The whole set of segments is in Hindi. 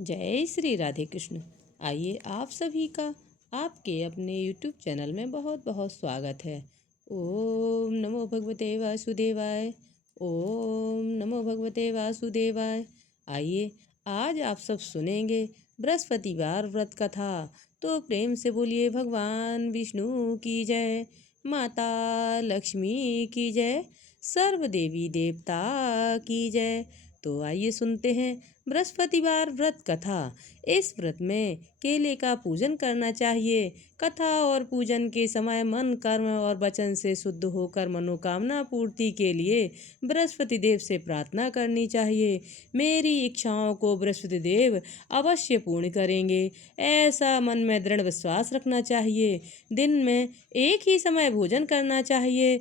जय श्री राधे कृष्ण। आइए आप सभी का आपके अपने YouTube चैनल में बहुत बहुत स्वागत है। ओम नमो भगवते वासुदेवाय। ओम नमो भगवते वासुदेवाय। आइए आज आप सब सुनेंगे बृहस्पतिवार व्रत कथा। तो प्रेम से बोलिए भगवान विष्णु की जय, माता लक्ष्मी की जय, सर्व देवी देवता की जय। तो आइए सुनते हैं बृहस्पतिवार व्रत कथा। इस व्रत में केले का पूजन करना चाहिए। कथा और पूजन के समय मन कर्म और वचन से शुद्ध होकर मनोकामना पूर्ति के लिए बृहस्पति देव से प्रार्थना करनी चाहिए। मेरी इच्छाओं को बृहस्पति देव अवश्य पूर्ण करेंगे, ऐसा मन में दृढ़ विश्वास रखना चाहिए। दिन में एक ही समय भोजन करना चाहिए।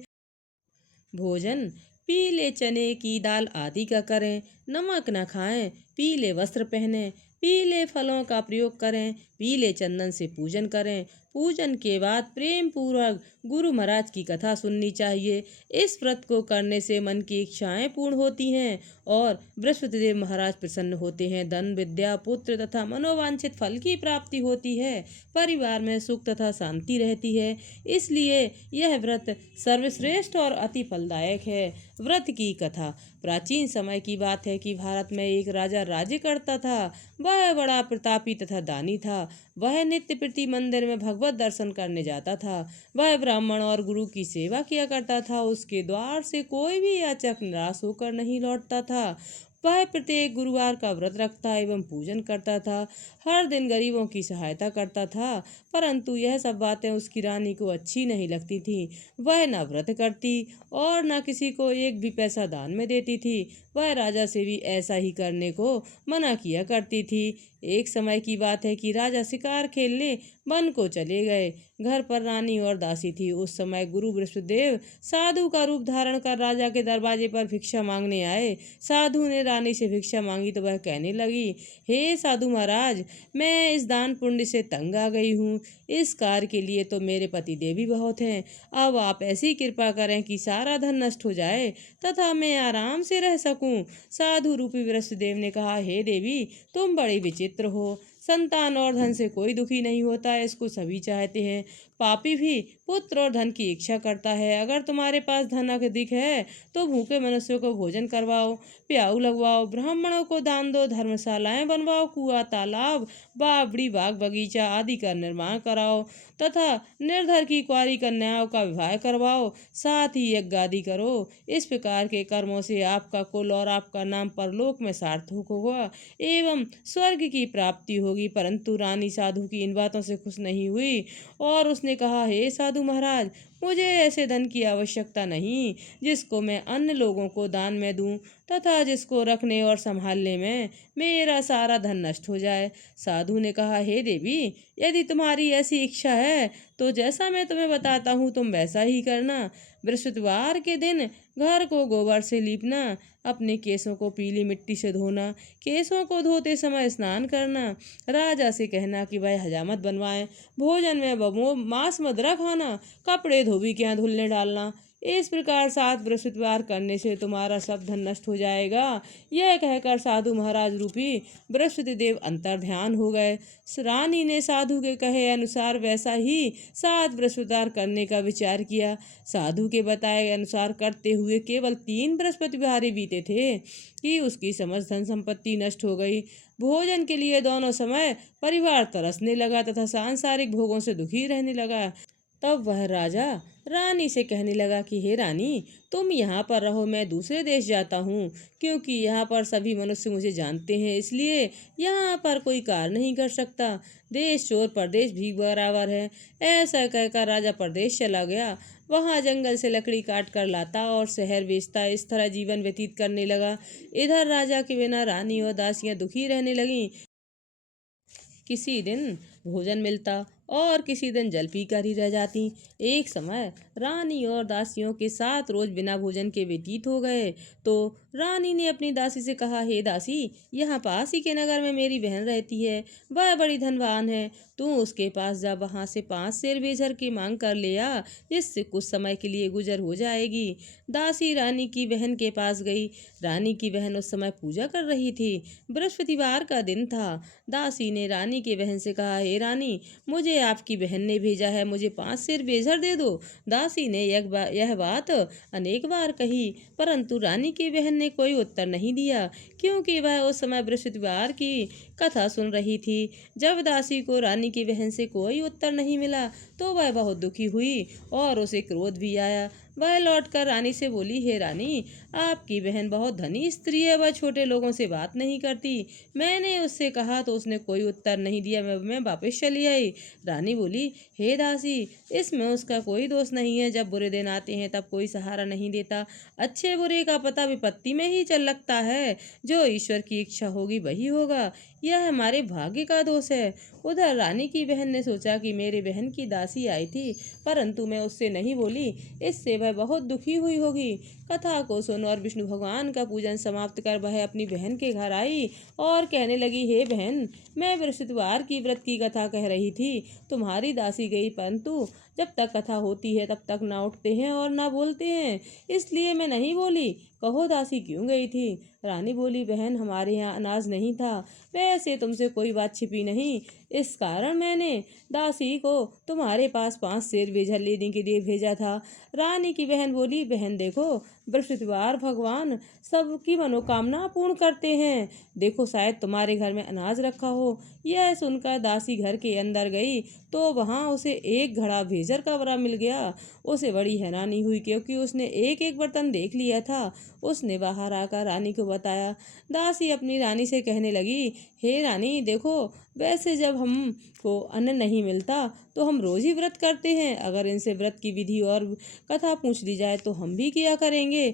भोजन पीले चने की दाल आदि का करें। नमक न खाएं, पीले वस्त्र पहनें, पीले फलों का प्रयोग करें, पीले चंदन से पूजन करें। पूजन के बाद प्रेम पूर्वक गुरु महाराज की कथा सुननी चाहिए। इस व्रत को करने से मन की इच्छाएं पूर्ण होती हैं और बृहस्पति देव महाराज प्रसन्न होते हैं। धन विद्या पुत्र तथा मनोवांछित फल की प्राप्ति होती है। परिवार में सुख तथा शांति रहती है। इसलिए यह व्रत सर्वश्रेष्ठ और अति फलदायक है। व्रत की कथा। प्राचीन समय की बात है कि भारत में एक राजा राज्य करता था। वह बड़ा प्रतापी तथा दानी था। वह नित्य प्रति मंदिर में भगवत दर्शन करने जाता था। वह ब्राह्मण और गुरु की सेवा किया करता था। उसके द्वार से कोई भी याचक निराश होकर नहीं लौटता था। वह प्रत्येक गुरुवार का व्रत रखता एवं पूजन करता था। हर दिन गरीबों की सहायता करता था। परंतु यह सब बातें उसकी रानी को अच्छी नहीं लगती थी। वह न व्रत करती और न किसी को एक भी पैसा दान में देती थी। वह राजा से भी ऐसा ही करने को मना किया करती थी। एक समय की बात है कि राजा शिकार खेलने वन को चले गए। घर पर रानी और दासी थी। उस समय गुरु बृहस्पतिदेव साधु का रूप धारण कर राजा के दरवाजे पर भिक्षा मांगने आए। साधु ने रानी से भिक्षा मांगी तो वह कहने लगी, हे साधु महाराज, मैं इस दान पुण्य से तंग आ गई हूँ। इस कार्य के लिए तो मेरे पति देवी बहुत हैं। अब आप ऐसी कृपा करें कि सारा धन नष्ट हो जाए तथा मैं आराम से रह सकूं। साधु रूपी बृहस्पतिदेव ने कहा, हे देवी, तुम बड़े विचित्र हो। संतान और धन से कोई दुखी नहीं होता, इसको सभी चाहते हैं। पापी भी पुत्र और धन की इच्छा करता है। अगर तुम्हारे पास धन अधिक है तो भूखे मनुष्यों को भोजन करवाओ, प्याऊ लगवाओ, ब्राह्मणों को दान दो, धर्मशालाएं बनवाओ, कुआं तालाब बावड़ी बाग बगीचा आदि का निर्माण कराओ तथा निर्धर की कुंवारी कन्याओं का विवाह करवाओ। साथ ही यज्ञ आदि करो। इस प्रकार के कर्मों से आपका कुल और आपका नाम परलोक में सार्थक होगा एवं स्वर्ग की प्राप्ति होगी। परंतु रानी साधु की इन बातों से खुश नहीं हुई और उसने कहा, हे साधु महाराज, मुझे ऐसे धन की आवश्यकता नहीं जिसको मैं अन्य लोगों को दान में दूं तथा जिसको रखने और संभालने में मेरा सारा धन नष्ट हो जाए। साधु ने कहा, हे देवी, यदि तुम्हारी ऐसी इच्छा है तो जैसा मैं तुम्हें बताता हूँ तुम वैसा ही करना। बृहस्पतिवार के दिन घर को गोबर से लीपना, अपने केसों को पीली मिट्टी से धोना, केसों को धोते समय स्नान करना, राजा से कहना कि वह हजामत बनवाएं, भोजन में मांस मदिरा खाना, कपड़े धोबी के यहाँ धुलने डालना। इस प्रकार 7 बृहस्पतिवार करने से तुम्हारा सब धन नष्ट हो जाएगा। यह कहकर साधु महाराज रूपी बृहस्पति देव अंतर ध्यान हो गए। रानी ने साधु के कहे अनुसार वैसा ही 7 बृहस्पतिवार करने का विचार किया। साधु के बताए अनुसार करते हुए केवल 3 बृहस्पतिवार ही बीते थे कि उसकी समस्त धन संपत्ति नष्ट हो गई। भोजन के लिए दोनों समय परिवार तरसने लगा तथा सांसारिक भोगों से दुखी रहने लगा। तब वह राजा रानी से कहने लगा कि हे रानी, तुम यहाँ पर रहो, मैं दूसरे देश जाता हूँ, क्योंकि यहाँ पर सभी मनुष्य मुझे जानते हैं, इसलिए यहाँ पर कोई कार्य नहीं कर सकता। देश चोर परदेश भी बराबर है। ऐसा कहकर राजा परदेश चला गया। वहाँ जंगल से लकड़ी काट कर लाता और शहर बेचता। इस तरह जीवन व्यतीत करने लगा। इधर राजा के बिना रानी और दासियां दुखी रहने लगीं। किसी दिन भोजन मिलता और किसी दिन जल पीकर ही रह जाती। एक समय रानी और दासियों के साथ रोज बिना भोजन के व्यतीत हो गए। तो रानी ने अपनी दासी से कहा, हे दासी, यहाँ पास ही के नगर में मेरी बहन रहती है, वह बड़ी धनवान है। तू उसके पास जा, वहां से 5 सेर बेझर की मांग कर ले आ, जिससे कुछ समय के लिए गुजर हो जाएगी। दासी रानी की बहन के पास गई। रानी की बहन उस समय पूजा कर रही थी। बृहस्पतिवार का दिन था। दासी ने रानी की बहन से कहा, हे रानी, मुझे आपकी बहन ने भेजा है, मुझे 5 सेर बेझर दे दो। दासी ने यह बात अनेक बार कही, परंतु रानी की बहन ने कोई उत्तर नहीं दिया, क्योंकि वह उस समय बृहस्पतिवार की कथा सुन रही थी। जब दासी को रानी की बहन से कोई उत्तर नहीं मिला तो वह बहुत दुखी हुई और उसे क्रोध भी आया। वह लौटकर रानी से बोली, हे रानी, आपकी बहन बहुत धनी स्त्री है, वह छोटे लोगों से बात नहीं करती। मैंने उससे कहा तो उसने कोई उत्तर नहीं दिया, मैं वापस चली आई। रानी बोली, हे दासी, इसमें उसका कोई दोष नहीं है। जब बुरे दिन आते हैं तब कोई सहारा नहीं देता। अच्छे बुरे का पता विपत्ति में ही चल लगता है। जो ईश्वर की इच्छा होगी वही होगा, यह हमारे भाग्य का दोष है। उधर रानी की बहन ने सोचा कि मेरी बहन की दासी आई थी, परंतु मैं उससे नहीं बोली, इससे वह बहुत दुखी हुई होगी। कथा को सुन और विष्णु भगवान का पूजन समाप्त कर वह अपनी बहन के घर आई और कहने लगी, हे बहन, मैं बृहस्पतिवार की व्रत की कथा कह रही थी। तुम्हारी दासी गई, परंतु जब तक कथा होती है तब तक ना उठते हैं और ना बोलते हैं, इसलिए मैं नहीं बोली। कहो दासी क्यों गई थी? रानी बोली, बहन, हमारे यहाँ अनाज नहीं था, वैसे तुमसे कोई बात छिपी नहीं, इस कारण मैंने दासी को तुम्हारे पास 5 सेर बेझर लेने के लिए भेजा था। रानी की बहन बोली, बहन देखो, बृहस्पतिवार भगवान सबकी मनोकामना पूर्ण करते हैं, देखो शायद तुम्हारे घर में अनाज रखा हो। यह सुनकर दासी घर के अंदर गई तो वहां उसे एक घड़ा बेझर का बड़ा मिल गया। उसे बड़ी हैरानी हुई, क्योंकि उसने एक एक बर्तन देख लिया था। उसने बाहर आकर रानी को बताया। दासी अपनी रानी से कहने लगी, हे रानी देखो, वैसे जब हम को अन्न नहीं मिलता तो हम रोज ही व्रत करते हैं, अगर इनसे व्रत की विधि और कथा पूछ ली जाए तो हम भी किया करेंगे।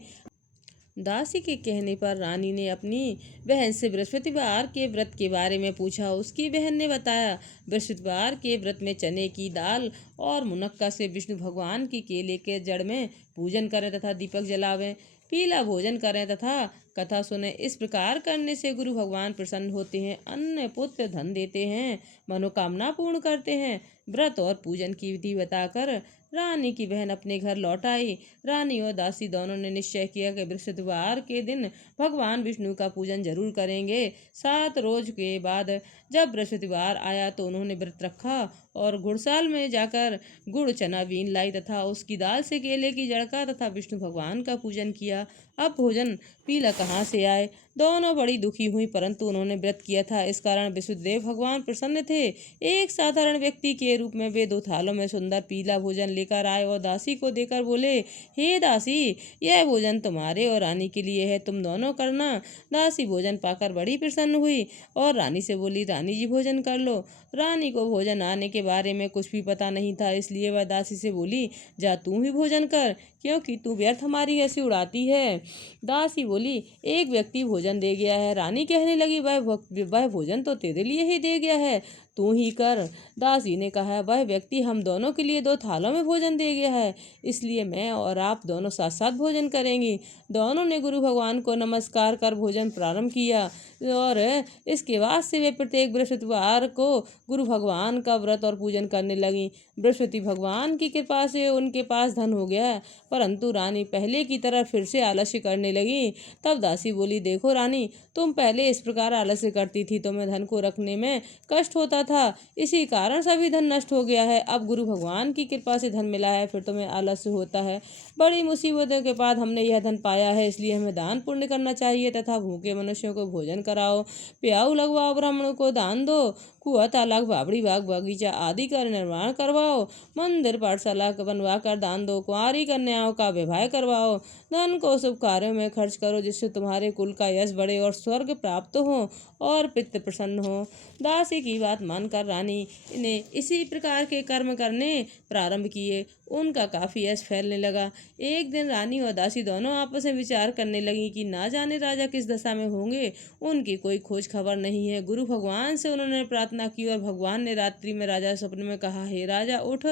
दासी के कहने पर रानी ने अपनी बहन से बृहस्पतिवार के व्रत के बारे में पूछा। उसकी बहन ने बताया, बृहस्पतिवार के व्रत में चने की दाल और मुनक्का से विष्णु भगवान की केले के जड़ में पूजन करें तथा दीपक जलावें, पीला भोजन करें तथा कथा सुने। इस प्रकार करने से गुरु भगवान प्रसन्न होते हैं, अन्न पुत्र धन देते हैं, मनोकामना पूर्ण करते हैं। व्रत और पूजन की विधि बताकर रानी की बहन अपने घर लौट आई। रानी और दासी दोनों ने निश्चय किया कि बृहस्पतिवार के दिन भगवान विष्णु का पूजन जरूर करेंगे। 7 रोज के बाद जब बृहस्पतिवार आया तो उन्होंने व्रत रखा और गुड़साल में जाकर गुड़ चना बीन लाई तथा उसकी दाल से केले की जड़ का तथा विष्णु भगवान का पूजन किया। अब भोजन पीला कहाँ से आए? दोनों बड़ी दुखी हुई, परंतु उन्होंने व्रत किया था, इस कारण विष्णुदेव भगवान प्रसन्न थे। एक साधारण व्यक्ति के रूप में वे 2 थालों में सुंदर पीला भोजन लेकर आए और दासी को देकर बोले, हे दासी, यह भोजन तुम्हारे और रानी के लिए है, तुम दोनों करना। दासी भोजन पाकर बड़ी प्रसन्न हुई और रानी से बोली, रानी जी भोजन कर लो। रानी को भोजन आने के बारे में कुछ भी पता नहीं था, इसलिए वह दासी से बोली, जा तू ही भोजन कर, क्योंकि तू व्यर्थ हमारी हंसी उड़ाती है। दासी बोली, एक व्यक्ति भोजन दे गया है। रानी कहने लगी, वह भोजन तो तेरे लिए ही दे गया है, तू ही कर। दासी ने कहा, वह व्यक्ति हम दोनों के लिए 2 थालों में भोजन दे गया है, इसलिए मैं और आप दोनों साथ साथ भोजन करेंगी। दोनों ने गुरु भगवान को नमस्कार कर भोजन प्रारंभ किया और इसके बाद से वे प्रत्येक बृहस्पतिवार को गुरु भगवान का व्रत और पूजन करने लगी। बृहस्पति भगवान की कृपा से उनके पास धन हो गया, परंतु रानी पहले की तरह फिर से आलस्य करने लगी। तब दासी बोली, देखो रानी, तुम पहले इस प्रकार आलस्य करती थी, तुम्हें धन को रखने में कष्ट होता था, इसी कारण सभी धन नष्ट हो गया है। अब गुरु भगवान की कृपा से धन मिला है, फिर तुम्हें आलस्य होता है। बड़ी मुसीबतों के बाद हमने यह धन पाया है, इसलिए हमें दान पुण्य करना चाहिए तथा भूखे मनुष्यों को भोजन कराओ, प्याऊ लगवाओ, ब्राह्मणों को दान दो, कुआं तालाब बावड़ी बाग बगीचा आदि का निर्माण करवाओ, मंदिर पाठशाला बनवा कर दान दो, कुंवारी कन्याओं का विवाह करवाओ, धन को शुभ कार्यों में खर्च करो, जिससे तुम्हारे कुल का यश बढ़े और स्वर्ग प्राप्त हो और पितृ प्रसन्न हो। दासी की बात मानकर रानी ने इसी प्रकार के कर्म करने प्रारंभ किए। उनका काफी यश फैलने लगा। एक दिन रानी और दासी दोनों आपस में विचार करने लगी कि ना जाने राजा किस दशा में होंगे, उनकी कोई खोज खबर नहीं है। गुरु भगवान से उन्होंने प्रार्थना प्रार्थना की और भगवान ने रात्रि में राजा के सपने में कहा, हे राजा उठ,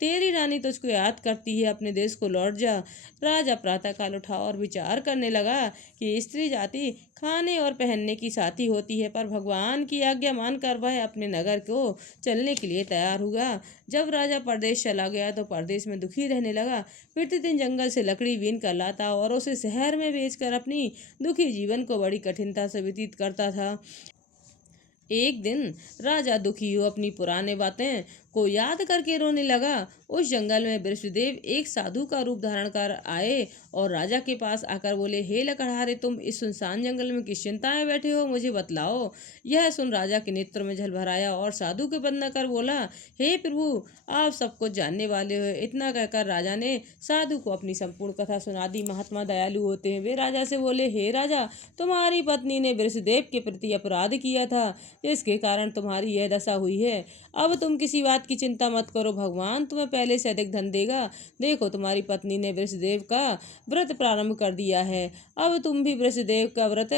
तेरी रानी तुझको याद करती है, अपने देश को लौट जा। राजा प्रातःकाल उठा और विचार करने लगा कि स्त्री जाति खाने और पहनने की साथी होती है, पर भगवान की आज्ञा मानकर वह अपने नगर को चलने के लिए तैयार हुआ। जब राजा परदेश चला गया तो परदेश में दुखी रहने लगा। प्रतिदिन जंगल से लकड़ी बीन कर लाता और उसे शहर में बेचकर अपनी दुखी जीवन को बड़ी कठिनता से व्यतीत करता था। एक दिन राजा दुखी हो अपनी पुराने बातें को याद करके रोने लगा। उस जंगल में वृषदेव एक साधु का रूप धारण कर आए और राजा के पास आकर बोले, हे लकड़हारे, तुम इस सुनसान जंगल में किस चिंता में बैठे हो, मुझे बतलाओ। यह सुन राजा के नेत्र में जल भर आया और साधु के बंदना कर बोला, हे प्रभु, आप सब कुछ जानने वाले हो। इतना कहकर राजा ने साधु को अपनी संपूर्ण कथा सुना दी। महात्मा दयालु होते हैं। वे राजा से बोले, हे राजा, तुम्हारी पत्नी ने वृषदेव के प्रति अपराध किया था, जिसके कारण तुम्हारी यह दशा हुई है। अब तुम किसी बात की चिंता मत करो, भगवान तुम्हें पहले से अधिक धन देगा। देखो, तुम्हारी पत्नी ने वृषदेव का व्रत प्रारंभ कर दिया है। अब तुम भी वृषदेव का व्रत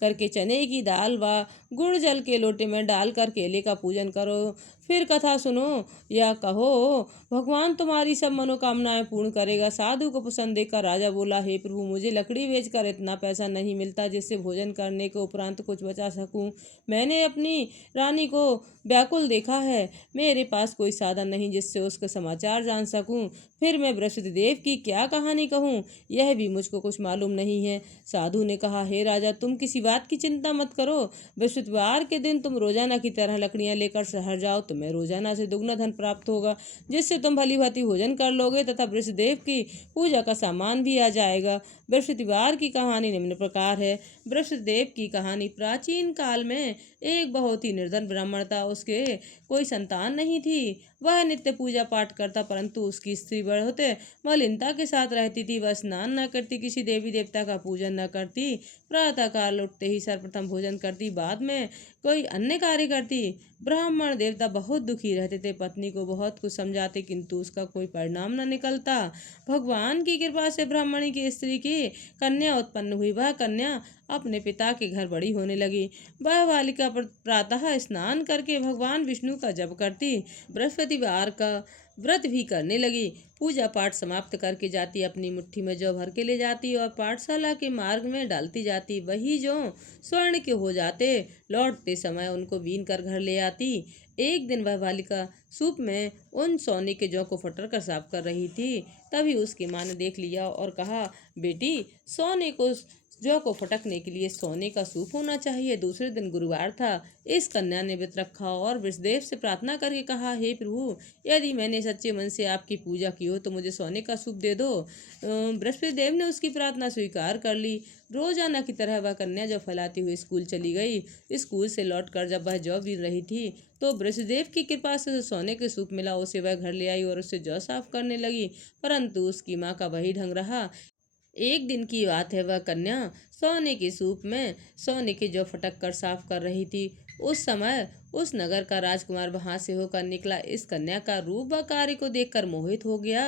करके चने की दाल व गुड़ जल के लोटे में डालकर केले का पूजन करो। फिर कथा सुनो या कहो, भगवान तुम्हारी सब मनोकामनाएं पूर्ण करेगा। साधु को पसंद देखकर राजा बोला, हे प्रभु, मुझे लकड़ी बेचकर इतना पैसा नहीं मिलता जिससे भोजन करने के उपरांत कुछ बचा सकूं। मैंने अपनी रानी को व्याकुल देखा है। मेरे पास कोई साधन नहीं जिससे उसका समाचार जान सकूं। फिर मैं वृषदेव की क्या कहानी कहूँ, यह भी मुझको कुछ मालूम नहीं है। साधु ने कहा, हे राजा, तुम किसी बात की चिंता मत करो। बृहस्पतिवार के दिन तुम रोजाना की तरह लकड़ियां लेकर शहर जाओ, तुम्हें रोजाना से दुगना धन प्राप्त होगा, जिससे तुम भली भांति भोजन कर लोगे तथा वृषदेव की पूजा का सामान भी आ जाएगा। बृहस्पतिवार की कहानी निम्न प्रकार है। वृषदेव की कहानी। प्राचीन काल में एक बहुत ही निर्धन ब्राह्मण था। उसके कोई संतान नहीं थी। वह नित्य पूजा पाठ करता, परंतु उसकी स्त्री बहुत मलिनता के साथ रहती थी। वह स्नान न करती, किसी देवी देवता का पूजन न करती, प्रातः काल उठते ही सर्वप्रथम भोजन करती, बाद में कोई अन्य कार्य करती। ब्राह्मण देवता बहुत दुखी रहते थे। पत्नी को बहुत कुछ समझाते, किंतु उसका कोई परिणाम न निकलता। भगवान की कृपा से ब्राह्मणी की स्त्री की कन्या उत्पन्न हुई। वह कन्या अपने पिता के घर बड़ी होने लगी। वह बालिका प्रातः स्नान करके भगवान विष्णु का जप करती, बृहस्पतिवार का व्रत भी करने लगी। पूजा पाठ समाप्त करके जाती, अपनी मुट्ठी में जौ भर के ले जाती और पाठशाला के मार्ग में डालती जाती। वही जौ स्वर्ण के हो जाते। लौटते समय उनको बीन कर घर ले आती। एक दिन वह बालिका सूप में उन सोने के जौ को फटर कर साफ कर रही थी। तभी उसकी माँ ने देख लिया और कहा, बेटी, सोने को जौ को फटकने के लिए सोने का सूप होना चाहिए। दूसरे दिन गुरुवार था। इस कन्या ने व्रत रखा और विष्णुदेव से प्रार्थना करके कहा, हे प्रभु, यदि मैंने सच्चे मन से आपकी पूजा की हो तो मुझे सोने का सूप दे दो। बृहस्पतिदेव ने उसकी प्रार्थना स्वीकार कर ली। रोजाना की तरह वह कन्या जौ फैलाती हुई स्कूल चली गई। स्कूल से लौटकर जब वह जौ बीन रही थी तो बृहस्पतिदेव की कृपा से सोने के सूप मिला। उसे वह घर ले आई और उससे जौ साफ करने लगी, परंतु उसकी माँ का वही ढंग रहा। एक दिन की बात है। वह कन्या सोने के सूप में सोने के जौ फटक कर साफ कर रही थी। उस समय उस नगर का राजकुमार वहां से होकर निकला। इस कन्या का रूप व कार्य को देखकर मोहित हो गया।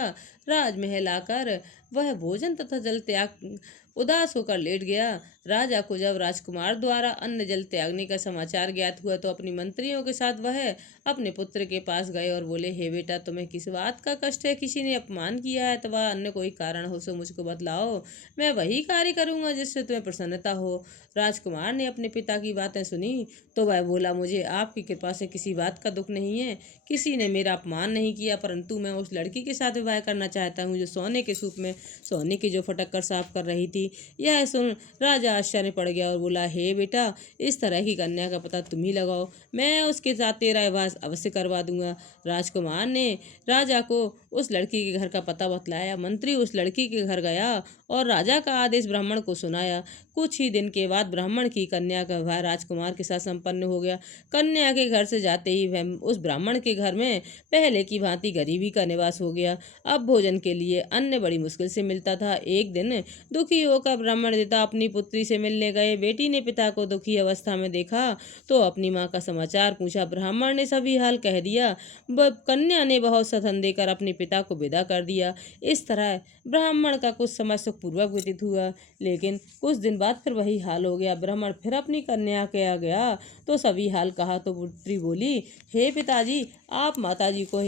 राजमहल आकर वह भोजन तथा जल त्याग उदास होकर लेट गया। राजा को जब राजकुमार द्वारा अन्न जल त्यागने का समाचार ज्ञात हुआ तो अपनी मंत्रियों के साथ वह अपने पुत्र के पास गए और बोले, हे बेटा, तुम्हें किस बात का कष्ट है? किसी ने अपमान किया है अथवा अन्य कोई कारण हो सो मुझको बतलाओ। मैं वही कार्य करूंगा जिससे तुम्हें प्रसन्नता हो। राजकुमार ने अपने पिता की बातें सुनी तो वह बोला, मुझे आपकी कृपा से किसी बात का दुख नहीं है। किसी ने मेरा अपमान नहीं किया, परंतु मैं उस लड़की के साथ विवाह करना चाहता हूँ जो सोने के सूप में सोने की जो फटक कर साफ कर रही थी। यह सुन राजा आश्चर्य पड़ गया और बोला, हे बेटा, इस तरह की कन्या का पता तुम ही लगाओ, मैं उसके साथ तेरा विवाह अवश्य करवा दूंगा। राजकुमार ने राजा को उस लड़की के घर का पता बतलाया। मंत्री उस लड़की के घर गया और राजा का आदेश ब्राह्मण को सुनाया। कुछ ही दिन के बाद ब्राह्मण की कन्या का विवाह राजकुमार के साथ संपन्न हो गया। कन्या के घर से जाते ही वह उस ब्राह्मण के घर में पहले की भांति गरीबी का निवास हो गया। अब भोजन के लिए अन्न बड़ी मुश्किल से मिलता था। एक दिन दुखी होकर ब्राह्मण देवता अपनी पुत्री से मिलने गए। बेटी ने पिता को दुखी अवस्था में देखा तो अपनी माँ का समाचार पूछा। ब्राह्मण ने सभी हाल कह दिया। कन्या ने बहुत सधन देकर अपने पिता को विदा कर दिया। इस तरह ब्राह्मण का कुछ समय सुखपूर्वक व्यतीत हुआ, लेकिन कुछ दिन बाद फिर वही हाल हो गया। ब्राह्मण फिर अपनी कन्या के गया तो सभी हाल कहा तो तो पुत्री बोली, हे पिताजी, आप माताजी को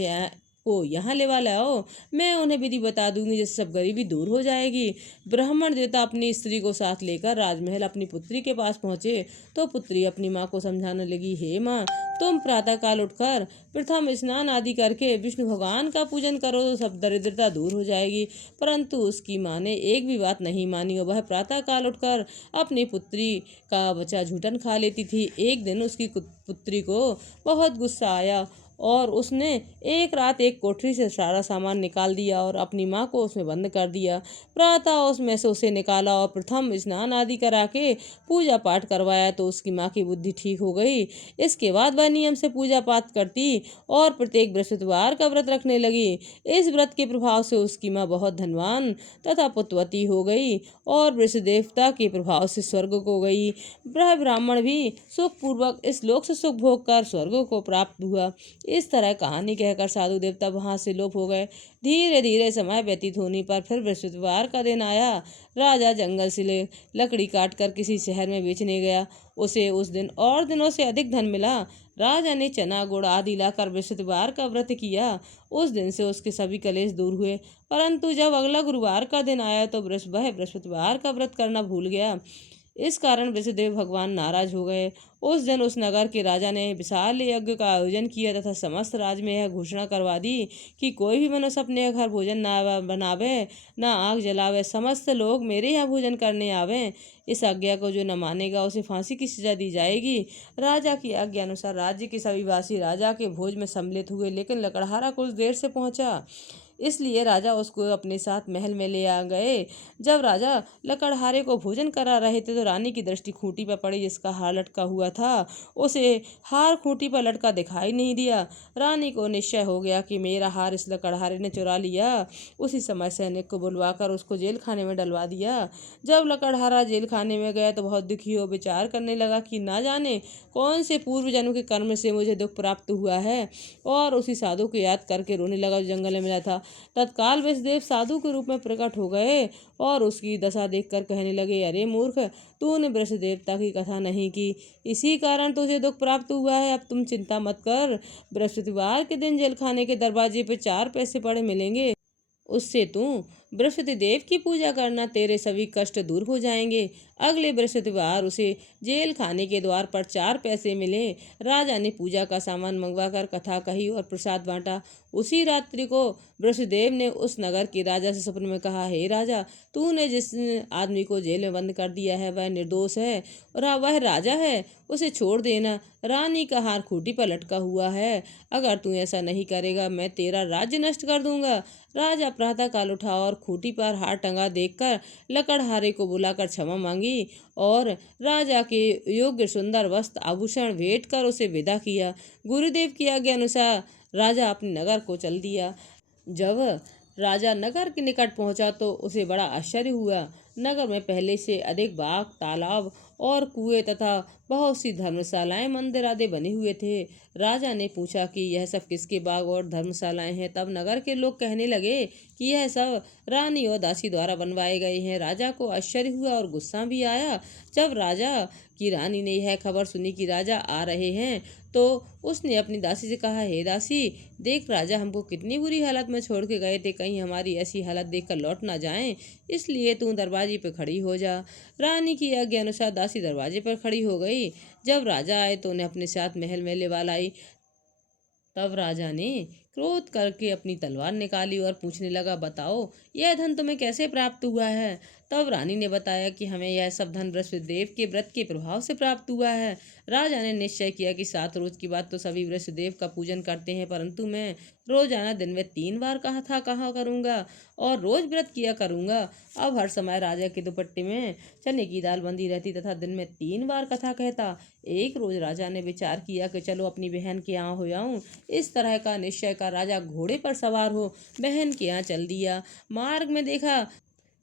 यहाँ लेवा लाओ, मैं उन्हें विधि बता दूंगी, जिससे सब गरीबी दूर हो जाएगी। ब्राह्मण देवता अपनी स्त्री को साथ लेकर राजमहल अपनी पुत्री के पास पहुंचे तो पुत्री अपनी माँ को समझाने लगी, हे माँ, तुम प्रातः काल उठकर प्रथम स्नान आदि करके विष्णु भगवान का पूजन करो तो सब दरिद्रता दूर हो जाएगी। परंतु उसकी माँ ने एक भी बात नहीं मानी और वह प्रातः काल उठकर अपनी पुत्री का बच्चा झूठन खा लेती थी। एक दिन उसकी पुत्री को बहुत गुस्सा आया और उसने एक रात एक कोठरी से सारा सामान निकाल दिया और अपनी माँ को उसमें बंद कर दिया। प्रातः उसमें से उसे निकाला और प्रथम स्नान आदि करा के पूजा पाठ करवाया तो उसकी माँ की बुद्धि ठीक हो गई। इसके बाद वह नियम से पूजा पाठ करती और प्रत्येक बृहस्पतिवार का व्रत रखने लगी। इस व्रत के प्रभाव से उसकी माँ बहुत धनवान तथा पुत्रवती हो गई और वृष देवता के प्रभाव से स्वर्ग को गई। वह ब्राह्मण भी सुख पूर्वक इस लोक से सुख भोग कर स्वर्ग को प्राप्त हुआ। इस तरह कहानी कहकर साधु देवता वहां से लोप हो गए। धीरे धीरे समय व्यतीत होने पर फिर बृहस्पतिवार का दिन आया। राजा जंगल से लकड़ी काट कर किसी शहर में बेचने गया। उसे उस दिन और दिनों से अधिक धन मिला। राजा ने चना गुड़ आदि लाकर बृहस्पतिवार का व्रत किया। उस दिन से उसके सभी कलेश दूर हुए। परंतु जब अगला गुरुवार का दिन आया तो वह बृहस्पतिवार का व्रत करना भूल गया। इस कारण वृषदेव भगवान नाराज हो गए। उस दिन उस नगर के राजा ने विशाल यज्ञ का आयोजन किया तथा समस्त राज्य में यह घोषणा करवा दी कि कोई भी मनुष्य अपने घर भोजन ना बनावे, ना आग जलावे, समस्त लोग मेरे यहाँ भोजन करने आवे। इस आज्ञा को जो न मानेगा उसे फांसी की सजा दी जाएगी। राजा की आज्ञा अनुसार राज्य के सभी वासी राजा के भोज में सम्मिलित हुए, लेकिन लकड़हारा कुछ देर से पहुंचा, इसलिए राजा उसको अपने साथ महल में ले आ गए। जब राजा लकड़हारे को भोजन करा रहे थे तो रानी की दृष्टि खूंटी पर पड़ी, जिसका हार लटका हुआ था। उसे हार खूंटी पर लटका दिखाई नहीं दिया। रानी को निश्चय हो गया कि मेरा हार इस लकड़हारे ने चुरा लिया। उसी समय सैनिक को बुलवाकर उसको जेल खाने में डलवा दिया। जब लकड़हारा जेल खाने में गया तो बहुत दुखी हो विचार करने लगा कि ना जाने कौन से पूर्व जन्म के कर्म से मुझे दुख प्राप्त हुआ है, और उसी साधु को याद करके रोने लगा जो जंगल में मिला था। तत्काल विषदेव साधु के रूप में प्रकट हो गए और उसकी दशा देखकर कहने लगे, अरे मूर्ख, तूने वृष देवता की कथा नहीं की, इसी कारण तुझे दुख प्राप्त हुआ है। अब तुम चिंता मत कर, बृहस्पतिवार के दिन जेल खाने के दरवाजे पे 4 पैसे पड़े मिलेंगे, उससे तू बृहस्पति देव की पूजा करना, तेरे सभी कष्ट दूर हो जाएंगे। अगले बृहस्पतिवार उसे जेल खाने के द्वार पर 4 पैसे मिले। राजा ने पूजा का सामान मंगवाकर कथा कही और प्रसाद बांटा। उसी रात्रि को बृहस्पतिदेव ने उस नगर के राजा से स्वप्न में कहा, हे राजा, तूने जिस आदमी को जेल में बंद कर दिया है वह निर्दोष है और वह राजा है, उसे छोड़ देना। रानी का हार खूंटी पर लटका हुआ है, अगर तू ऐसा नहीं करेगा मैं तेरा राज्य नष्ट कर दूंगा। राजा प्रातः काल उठा और खूंटी पर हार टंगा देखकर लकड़हारे को बुलाकर क्षमा मांगी और राजा के योग्य सुंदर वस्त्र आभूषण भेंट कर उसे विदा किया। गुरुदेव की आज्ञा अनुसार राजा अपने नगर को चल दिया। जब राजा नगर के निकट पहुंचा तो उसे बड़ा आश्चर्य हुआ। नगर में पहले से अधिक बाग, तालाब और कुएं तथा बहुत सी धर्मशालाएं, मंदिर आदि बने हुए थे। राजा ने पूछा कि यह सब किसके बाग और धर्मशालाएं हैं। तब नगर के लोग कहने लगे कि यह सब रानी और दासी द्वारा बनवाए गए हैं। राजा को आश्चर्य हुआ और गुस्सा भी आया। जब राजा की रानी ने यह खबर सुनी कि राजा आ रहे हैं तो उसने अपनी दासी से कहा, हे दासी, देख राजा हमको कितनी बुरी हालत में छोड़ के गए थे, कहीं हमारी ऐसी हालत देखकर लौट ना जाएं, इसलिए तू दरवाजे पर खड़ी हो जा। रानी की आज्ञा अनुसार दासी दरवाजे पर खड़ी हो गई। जब राजा आए तो उन्हें अपने साथ महल में ले लाई। तब राजा ने क्रोध करके अपनी तलवार निकाली और पूछने लगा, बताओ यह धन तुम्हें कैसे प्राप्त हुआ है। तब रानी ने बताया कि हमें यह सब धन बृहस्पतिदेव के व्रत के प्रभाव से प्राप्त हुआ है। राजा ने निश्चय किया कि 7 रोज की बात तो सभी बृहस्पतिदेव का पूजन करते हैं, परंतु मैं रोजाना दिन में 3 बार कहा करूंगा और रोज व्रत किया करूंगा। अब हर समय राजा के दुपट्टे में चने की दाल बंधी रहती तथा दिन में 3 बार कथा कहता। एक रोज राजा ने विचार किया कि चलो अपनी बहन के यहाँ हो आऊं। इस तरह का निश्चय कर राजा घोड़े पर सवार हो बहन के यहाँ चल दिया। मार्ग में देखा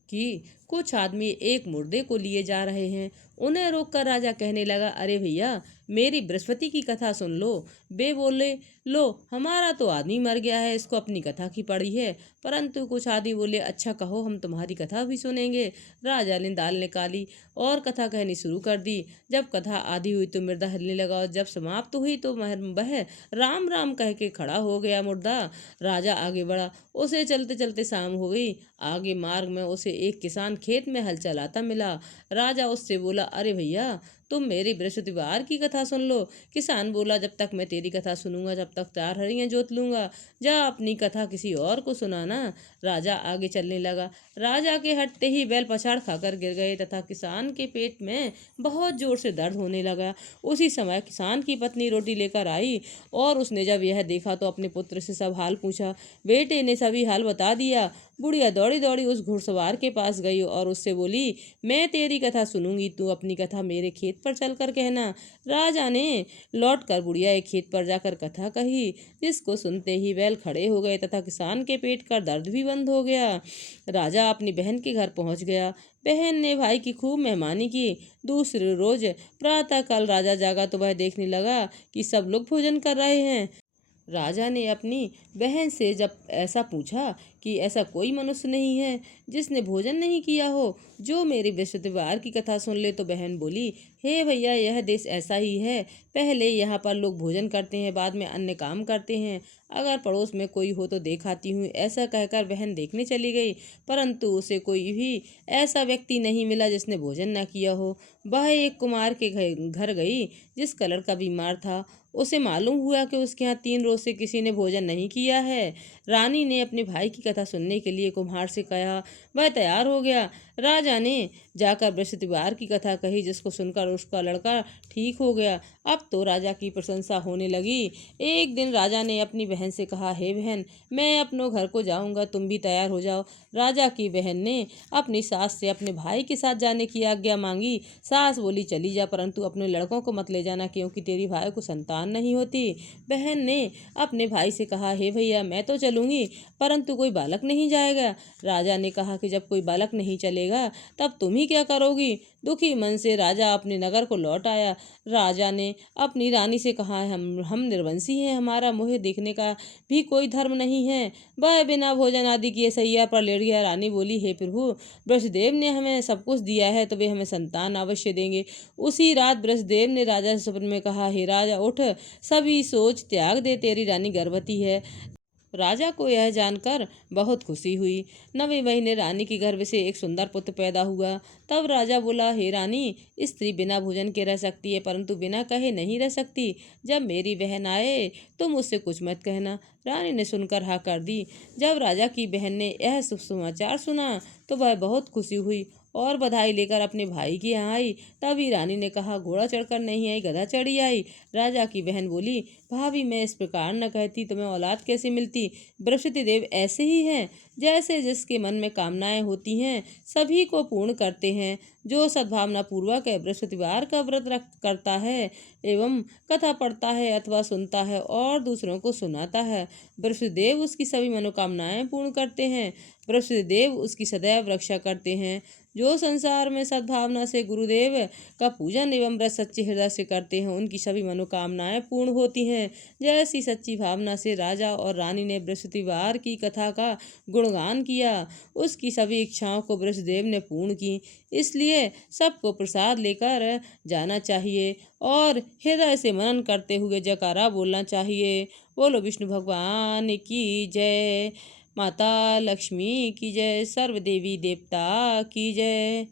कि कुछ आदमी एक मुर्दे को लिए जा रहे हैं। उन्हें रोककर राजा कहने लगा, अरे भैया, मेरी बृहस्पति की कथा सुन लो। वे बोले, लो, हमारा तो आदमी मर गया है, इसको अपनी कथा की पड़ी है। परंतु कुछ आदमी बोले, अच्छा कहो, हम तुम्हारी कथा भी सुनेंगे। राजा ने दाल निकाली और कथा कहनी शुरू कर दी। जब कथा आधी हुई तो मुर्दा हिलने लगा, और जब समाप्त हुई तो वह राम राम कह के खड़ा हो गया। मुर्दा राजा आगे बढ़ा, उसे चलते चलते शाम हो गई। आगे मार्ग में उसे एक किसान खेत में हल चलाता मिला। राजा उससे बोला, अरे भैया, तुम मेरी बृहस्पतिवार की कथा सुन लो। किसान बोला, जब तक मैं तेरी कथा सुनूंगा जब तक 4 हरियां जोत लूंगा। जा अपनी कथा किसी और को सुनाना। राजा आगे चलने लगा। राजा के हटते ही बैल पछाड़ खाकर गिर गए तथा किसान के पेट में बहुत जोर से दर्द होने लगा। उसी समय किसान की पत्नी रोटी लेकर आई और उसने जब यह देखा तो अपने पुत्र से सब हाल पूछा। बेटे ने सभी हाल बता दिया। बुढ़िया दौड़ी दौड़ी उस घुड़सवार के पास गई और उससे बोली, मैं तेरी कथा सुनूंगी, तू अपनी कथा मेरे खेत पर चलकर कहना। राजा ने लौटकर बुढ़िया के खेत पर जाकर कथा कही, जिसको सुनते ही बैल खड़े हो गए तथा किसान के पेट का दर्द भी बंद हो गया। राजा अपनी बहन के घर पहुंच गया। बहन ने भाई की खूब मेहमानी की। दूसरे रोज प्रातः काल राजा जागा तो वह देखने लगा कि सब लोग भोजन कर रहे हैं। राजा ने अपनी बहन से जब ऐसा पूछा कि ऐसा कोई मनुष्य नहीं है जिसने भोजन नहीं किया हो, जो मेरी बृहस्पतिवार की कथा सुन ले। तो बहन बोली, हे भैया, यह देश ऐसा ही है। पहले यहाँ पर लोग भोजन करते हैं, बाद में अन्य काम करते हैं। अगर पड़ोस में कोई हो तो देखाती हूँ। ऐसा कहकर बहन देखने चली गई, परंतु उसे कोई भी ऐसा व्यक्ति नहीं मिला जिसने भोजन न किया हो। वह एक कुमार के घर गई जिसका लड़का बीमार था। उसे मालूम हुआ कि उसके यहाँ 3 रोज से किसी ने भोजन नहीं किया है। रानी ने अपने भाई की कथा सुनने के लिए कुम्हार से कहा। वह तैयार हो गया। राजा ने जाकर बृहस्पतिवार की कथा कही, जिसको सुनकर उसका लड़का ठीक हो गया। अब तो राजा की प्रशंसा होने लगी। एक दिन राजा ने अपनी बहन से कहा, हे बहन, मैं अपने घर को जाऊंगा, तुम भी तैयार हो जाओ। राजा की बहन ने अपनी सास से अपने भाई के साथ जाने की आज्ञा मांगी। सास बोली, चली जा, परंतु अपने लड़कों को मत ले जाना, क्योंकि तेरी भाई को संतान नहीं होती। बहन ने अपने भाई से कहा, हे भैया, मैं तो चलूंगी, परंतु कोई बालक नहीं जाएगा। राजा ने कहा कि जब कोई बालक नहीं चलेगा तब तुम ही क्या करोगी। दुखी मन से राजा अपने नगर को लौट आया। राजा ने अपनी रानी से कहा, हम निर्वंशी हैं, हमारा मुँह देखने का भी कोई धर्म नहीं है। वह बिना भोजन आदि किए सैया पर लेट गया। रानी बोली, हे प्रभु, ब्रह्मदेव ने हमें सब कुछ दिया है तो वे हमें संतान अवश्य देंगे। उसी रात ब्रह्मदेव ने राजा से स्वप्न में कहा, हे राजा, उठ, सभी सोच त्याग दे, तेरी रानी गर्भवती है। राजा को यह जानकर बहुत खुशी हुई। 9वें महीने रानी के गर्भ से एक सुंदर पुत्र पैदा हुआ। तब राजा बोला, हे रानी, स्त्री बिना भोजन के रह सकती है, परंतु बिना कहे नहीं रह सकती। जब मेरी बहन आए तो मुझसे कुछ मत कहना। रानी ने सुनकर हाँ कर दी। जब राजा की बहन ने यह शुभ समाचार सुना तो वह बहुत खुशी हुई और बधाई लेकर अपने भाई के यहाँ आई। तभी रानी ने कहा, घोड़ा चढ़कर नहीं आई, गधा चढ़ी आई। राजा की बहन बोली, भाभी, मैं इस प्रकार न कहती, तुम्हें औलाद कैसे मिलती। बृहस्पति देव ऐसे ही हैं, जैसे जिसके मन में कामनाएं होती हैं सभी को पूर्ण करते हैं। जो सद्भावना पूर्वक बृहस्पतिवार का व्रत करता है एवं कथा पढ़ता है अथवा सुनता है और दूसरों को सुनाता है, बृहस्पति देव उसकी सभी मनोकामनाएं पूर्ण करते हैं। बृहस्पति देव उसकी सदैव रक्षा करते हैं। जो संसार में सद्भावना से गुरुदेव का पूजन एवं व्रत सच्चे हृदय से करते हैं, उनकी सभी मनोकामनाएं पूर्ण होती हैं। जैसी सच्ची भावना से राजा और रानी ने बृहस्पतिवार की कथा का गुणगान किया, उसकी सभी इच्छाओं को बृहस्पतिदेव ने पूर्ण की। इसलिए सबको प्रसाद लेकर जाना चाहिए और हृदय से मनन करते हुए जयकारा बोलना चाहिए। बोलो विष्णु भगवान की जय, माता लक्ष्मी की जय, सर्व देवी देवता की जय।